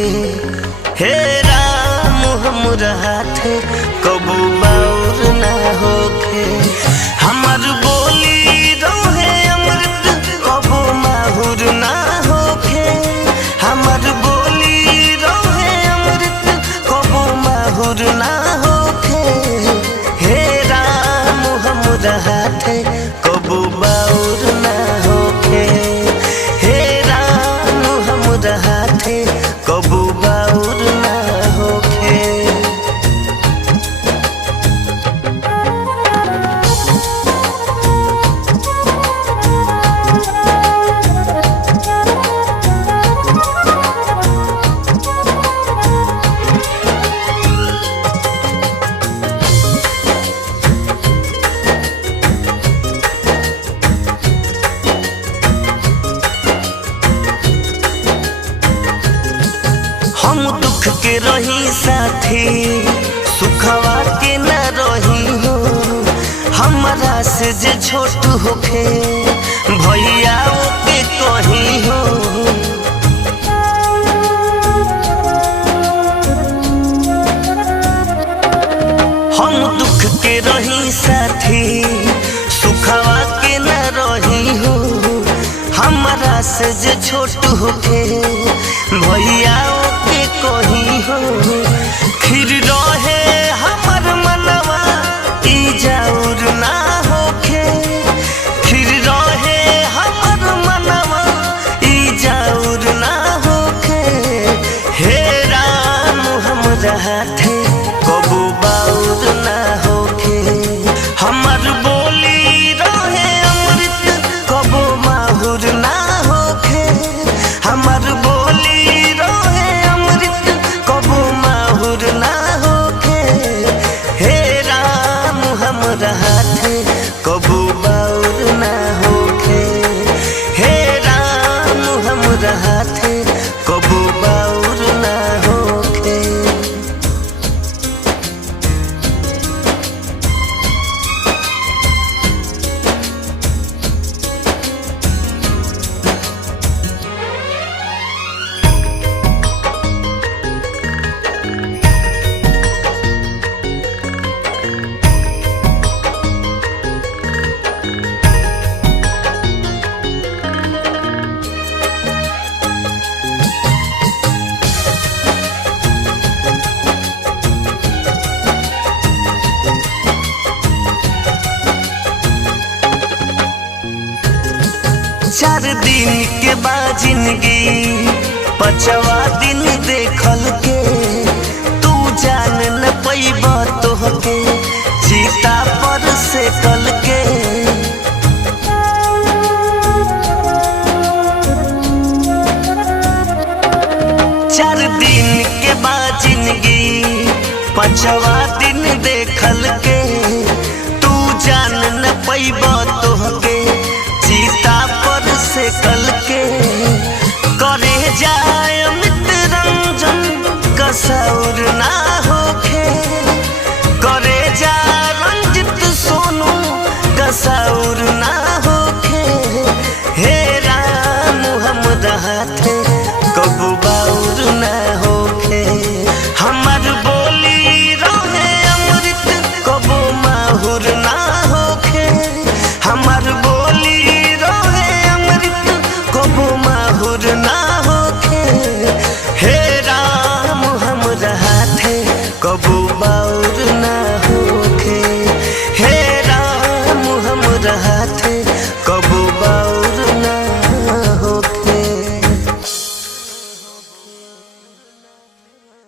होखे। हे राम हमरा हाथे कबू बाउर ना होखे। हमर बोली रहे अमृत कबू माहुर ना होखे। हमर बोली रहे अमृत कबू माहुर ना होखे। हे राम हमरा हाथे कबू बाउर ना होखे। हे राम हमरा हाथे कबू बाउर ना होखे। हम दुख के रही साथी सुखवा के न रही हो। हमरा से जे छोट होखे भैया के कही हो। हम दुख के रही साथी सुखवा के न रही हो। हमरा से जे छोट होखे भैया के कही हो। खीर रहे हमर मनवा ई जाउर ना होखे। खीर रहे हमर मनवा ई जाउर ना होखे। हे राम हमरा हाथे कबू बाउर ना होखे। हमर बोली रहे अमृत कबू माहुर ना होखे। हमर बोली रहे अमृत कबू माहुर ना होखे। हे राम हमरा हाथे कबू बाउर ना होखे। हे राम हमरा हाथे कबू बाउर ना होखे। चार दिन के बाद जिंदगी पचवा दिन देखल के। तू जान न पैबा तोहके चिता पर से कल के। चार दिन के बाद जिंदगी पचवा दिन देखल के। तू जान न पैबा तोहके चिता पर से कल के। करे जाए अमित रंजन कसाउर ना होखे। करे जा रंजित सोनू कसाउर ना होखे। हे राम हमरा हाथे कबू बाउर ना हो।